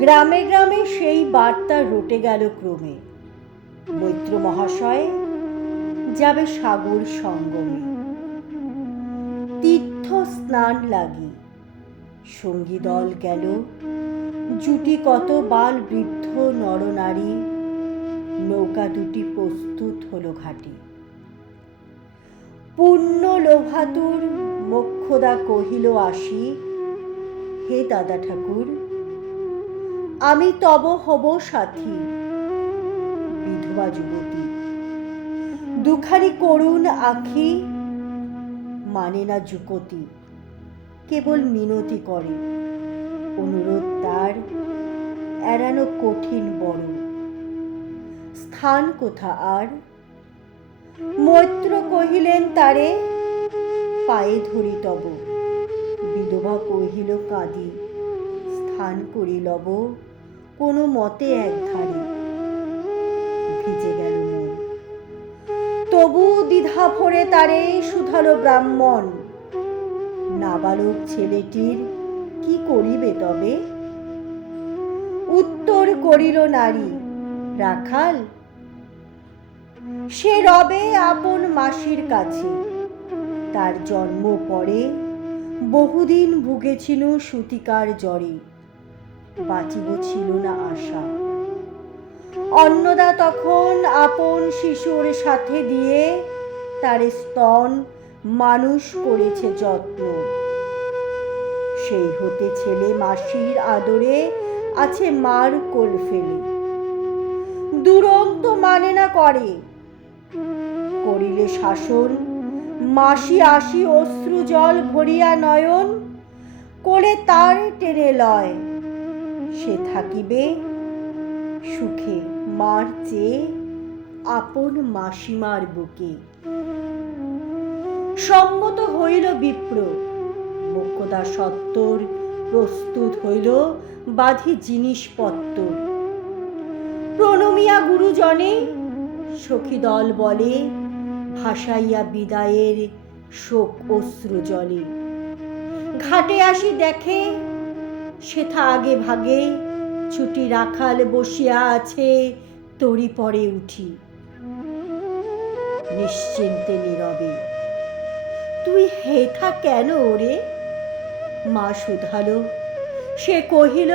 গ্রামে গ্রামে সেই বার্তা রটে গেল ক্রমে, মৈত্র মহাশয় যাবে সাগর সঙ্গমে। তীর্থ স্নান লাগি সঙ্গী দল গেল, জুটি কত বাল বৃদ্ধ নরনারী, নৌকা দুটি প্রস্তুত হলো ঘাটে। পুণ্য লোভাতুর মোক্ষদা কহিল আসি, হে দাদা ঠাকুর আমি তব হব সাথী। বিধবা যুবতী দুখানি করুণ আঁখি, মানে না যুকতি, কেবল মিনতি করে। অনুরোধ তার এড়ানো কঠিন বড়, স্থান কোথা আর? মৈত্র কহিলেন তারে, পায়ে ধরি তব। বিধবা কহিল কাঁদি, স্থান করি লব কোনো মতে এক ধারে। ভিজে গেল মন, তবু দ্বিধা ভরে তারে শুধালো ব্রাহ্মণ, নাবালক ছেলেটির কি করিবে তবে? উত্তর করিল নারী, রাখাল সে রবে আপন মাসির কাছে। তার জন্ম পরে বহুদিন ভুগেছিল সূতিকার জ্বরে, বাঁচিব ছিল না আশা। অন্নদা তখন আপন শিশুর সাথে দিয়ে তার স্তন মানুষ করেছে যত্ন। সেই হতে ছেলে মাসির আদরে আছে মার কোল ফেলে। দুরন্ত মানে না করে, করিলে শাসন মাসি আসি অশ্রু জল ভরিয়া নয়ন, কোলে তার টেনে লয়। সে থাকিবে সুখে মার চেয়ে আপন মাসিমার বুকে। সম্মত হইল বিপ্র, মোক্ষদা সত্তর প্রস্তুত হইল বাঁধি জিনিসপত্র। প্রণমিয়া গুরুজনে সখী দল বলে, ভাসাইয়া বিদায়ের শোক অশ্রু জলে। ঘাটে আসি দেখে সেথা আগে ভাগে, ছুটি রাখাল বসিয়া আছে তরি পরে উঠি। নিশ্চিন্তে নীরবে, তুই হেথা কেন ওরে? মা শুধালো, সে কহিল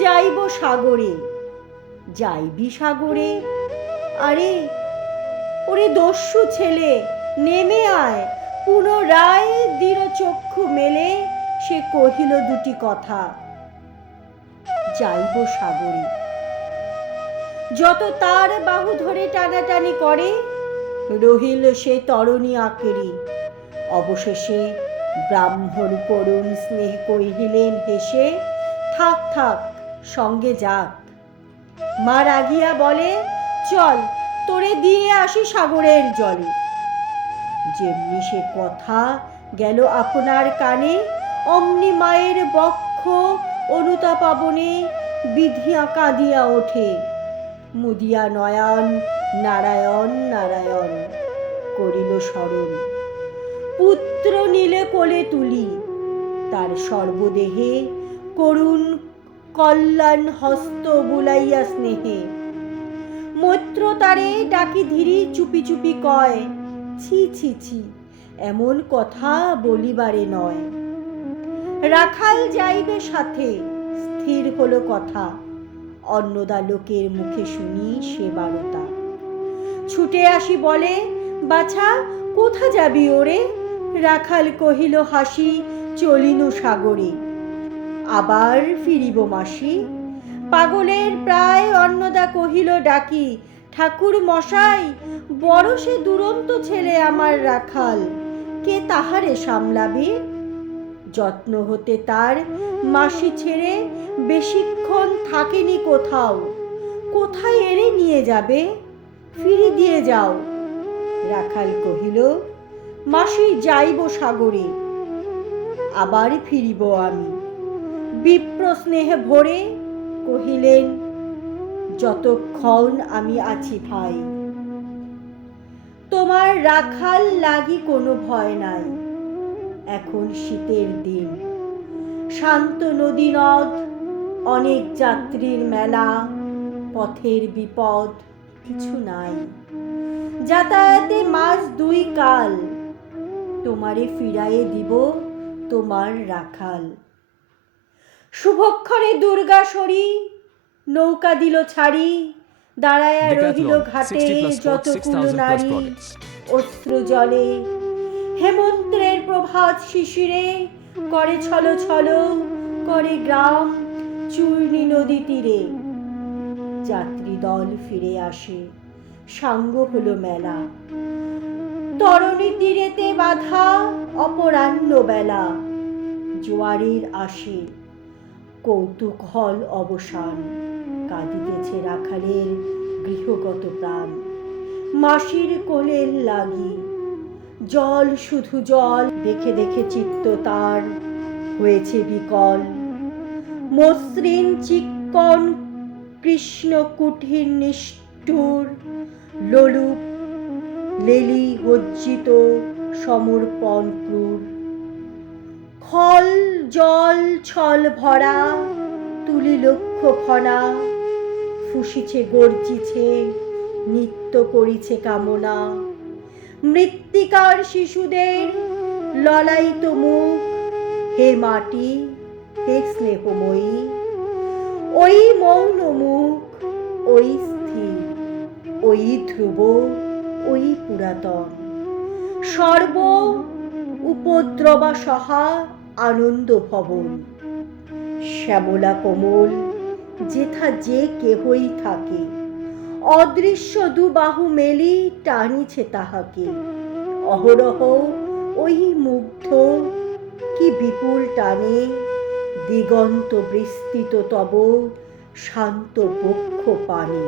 যাইব সাগরে। যাইবি সাগরে? আরে ওরে দস্যু ছেলে, নেমে আয়। পুনরায় দৃঢ় চক্ষু মেলে সে কহিল দুটি কথা, যাইব সাগরে। যত তার বাহু ধরে টানাটানি করে, রহিল সে তরণী আঁকেড়ি। অবশেষে ব্রাহ্মণ করুণ স্নেহ কহিলেন হেসে, থাক থাক সঙ্গে যাক। মা রাগিয়া বলে, চল তোরে দিয়ে আসি সাগরের জলে। যেমনি সে কথা গেল আপনার কানে, অমনি মায়ের বক্ষ অনুতাপাবনে বিধিয়া কাঁদিয়া ওঠে। মুদিয়া নয়ন নারায়ণ নারায়ণ করিল স্মরণ। পুত্র নীলে কোলে তুলি, তার সর্বদেহে করুণ কল্যাণ হস্ত বুলাইয়া স্নেহে। মৈত্র তারে ডাকি ধীরি চুপি চুপি কয়, ছি ছি ছি এমন কথা বলিবারে নয়। রাখাল যাইবে সাথে, স্থির হলো কথা। অন্নদা লোকের মুখে শুনি সে বারতা। ছুটে আসি বলে, বাছা কোথা যাবি ওরে? রাখাল কহিল হাসি, চলিনু সাগরে। আবার ফিরিব মাসি। পাগলের প্রায় অন্নদা কহিল ডাকি, ঠাকুর মশাই বড় সে দুরন্ত ছেলে আমার রাখাল, কে তাহারে সামলাবে? যত্ন হতে তার মাসি ছেড়ে বেশিক্ষণ থাকেনি কোথাও। কোথায় এরে নিয়ে যাবে? ফিরে দিয়ে যাও। রাখাল কহিল, মাসি যাইব সাগরে, আবার ফিরিব আমি। বিপ্র স্নেহে ভরে কহিলেন, যতক্ষণ আমি আছি ভাই। তোমার তোমার রাখাল লাগি কোনো ভয় নাই। এখন শীতের দিন, শান্ত নদী নদ, অনেক যাত্রীর মেলা, পথের বিপদ কিছু নাই। যাতায়াতে মাস 2 কাল, তোমারে ফিরায়ে দিব তোমার রাখাল। শুভক্ষণে দুর্গাসরি নৌকা দিল ছাড়ি, দাঁড়ায়া রহিল ঘাটে যতগুলো নারী। অশ্রু জলে হেমন্তের প্রভাত শিশিরে করে ছল ছল, করে গ্রাম চূর্ণী নদী তীরে। যাত্রী দল ফিরে আসে, সাঙ্গ হলো মেলা। তরণী তীরেতে বাঁধা অপরাহ্ন বেলা। জোয়ারের আসে, কৌতুক হল অবসান। কাঁদিতেছে রাখালের গৃহগত প্রাণ। মাসির কোলের লাগি জল, শুধু জল। দেখে দেখে চিত্ত তার হয়েছে বিকল। মসৃণ চিক্কণ কৃষ্ণ কুঠির নিষ্ঠুর, লোলুপ লেলি গজ্জিত সমর্পণ ক্রূর। খল জল ছল ভরা, তুলি লক্ষ ফনা। ফুসিছে গর্জিছে, নৃত্য করিছে কামনা। মৃত্তিকার শিশুদের ললায়িত মুখ, হে মাটি হে স্নেহময়ী। ওই মৌন মুখ, ওই স্থির, ওই ধ্রুব, ওই পুরাতন। সর্ব উপদ্রবা সহা আনন্দ ভবন। শ্যামলা কোমল যেথা যে কেহই থাকে, অদৃশ্য দুবাহু মেলি টানিছে তাহাকে। অহরহ ওই মুগ্ধ কি বিপুল টানে, দিগন্ত বিস্তৃত তব শান্ত বক্ষ পানে।